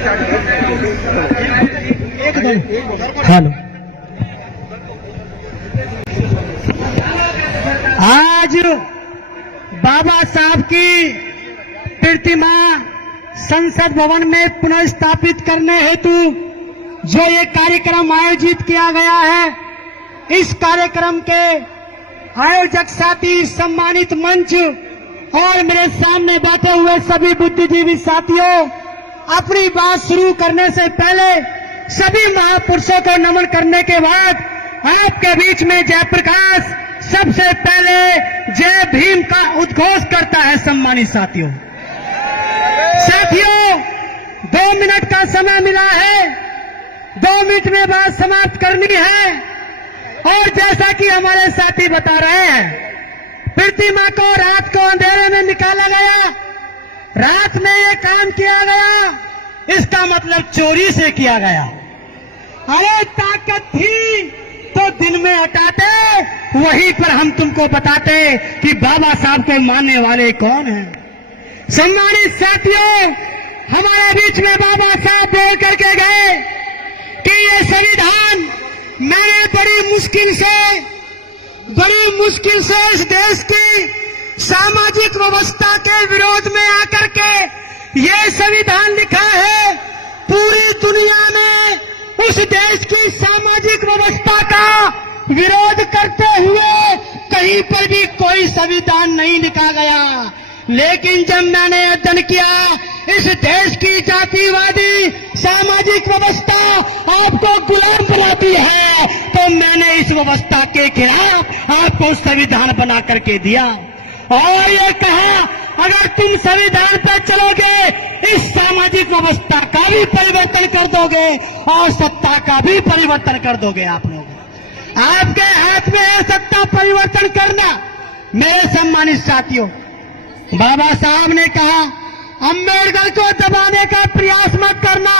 Hello, आज बाबा साहब की प्रतिमा संसद भवन में पुनः स्थापित करने हेतु जो ये कार्यक्रम आयोजित किया गया है, इस कार्यक्रम के आयोजक साथी, सम्मानित मंच और मेरे सामने बैठे हुए सभी बुद्धिजीवी साथियों, अपनी बात शुरू करने से पहले सभी महापुरुषों को नमन करने के बाद आपके बीच में जयप्रकाश सबसे पहले जय भीम का उद्घोष करता है। सम्मानित साथियों, 2 मिनट का समय मिला है, 2 मिनट में बात समाप्त करनी है। और जैसा कि हमारे साथी बता रहे हैं, प्रतिमा को रात को अंधेरे में निकाला गया, रात में ये काम किया गया, इसका मतलब चोरी से किया गया। अरे ताकत थी तो दिन में हटाते, वहीं पर हम तुमको बताते कि बाबा साहब को मानने वाले कौन हैं। सम्मानित साथियों, हमारे बीच में बाबा साहब बोल करके गए कि ये संविधान मैंने बड़ी मुश्किल से इस देश की सामाजिक व्यवस्था के विरोध में आकर के ये संविधान लिखा है। पूरी दुनिया में उस देश की सामाजिक व्यवस्था का विरोध करते हुए कहीं पर भी कोई संविधान नहीं लिखा गया। लेकिन जब मैंने अध्ययन किया, इस देश की जातिवादी सामाजिक व्यवस्था आपको गुलाम बनाती है, तो मैंने इस व्यवस्था के खिलाफ आपको संविधान बना करके दिया और ये कहा, अगर तुम संविधान पर चलोगे, इस सामाजिक व्यवस्था का भी परिवर्तन कर दोगे और सत्ता का भी परिवर्तन कर दोगे। आप लोग, आपके हाथ में है सत्ता परिवर्तन करना। मेरे सम्मानित साथियों, बाबा साहब ने कहा, अम्बेडकर को दबाने का प्रयास मत करना।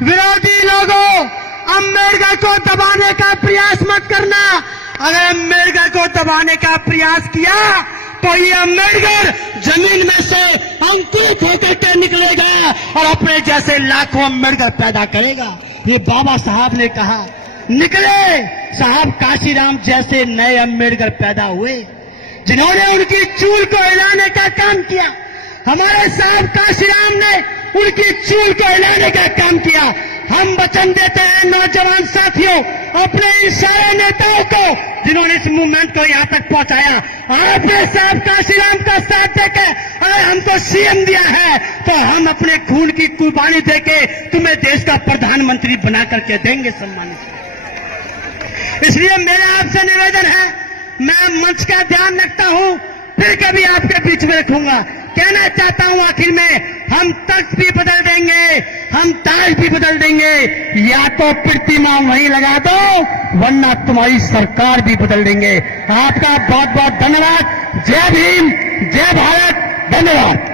विरोधी लोगों, अम्बेडकर को दबाने का प्रयास मत करना। अगर अम्बेडकर को दबाने का प्रयास किया तो ये अम्बेडकर जमीन में से अंकुरित होकर के निकलेगा और अपने जैसे लाखों अम्बेडकर पैदा करेगा। ये बाबा साहब ने कहा। निकले साहब काशीराम जैसे नए अम्बेडकर पैदा हुए, जिन्होंने उनकी चूल को हिलाने का काम किया। हमारे साहब काशीराम ने उनकी चूल को हिलाने का काम किया। हम वचन देते हैं नौजवान साथियों, अपने इन सारे नेताओं को जिन्होंने इस मूवमेंट को यहाँ तक पहुंचाया, आपने साहब काशीराम का साथ देकर अगर हमको सीएम दिया है, तो हम अपने खून की कुर्बानी देके तुम्हें देश का प्रधानमंत्री बना करके देंगे। सम्मानित, इसलिए मेरा आपसे निवेदन है, मैं मंच का ध्यान रखता हूं, फिर कभी आपके बीच में रखूंगा। कहना चाहता हूं आखिर में, हम तख्त भी बदल देंगे, हम ताज भी बदल देंगे, या तो प्रतिमा वहीं लगा दो, वरना तुम्हारी सरकार भी बदल देंगे। आपका बहुत बहुत धन्यवाद। जय भीम, जय भारत, धन्यवाद।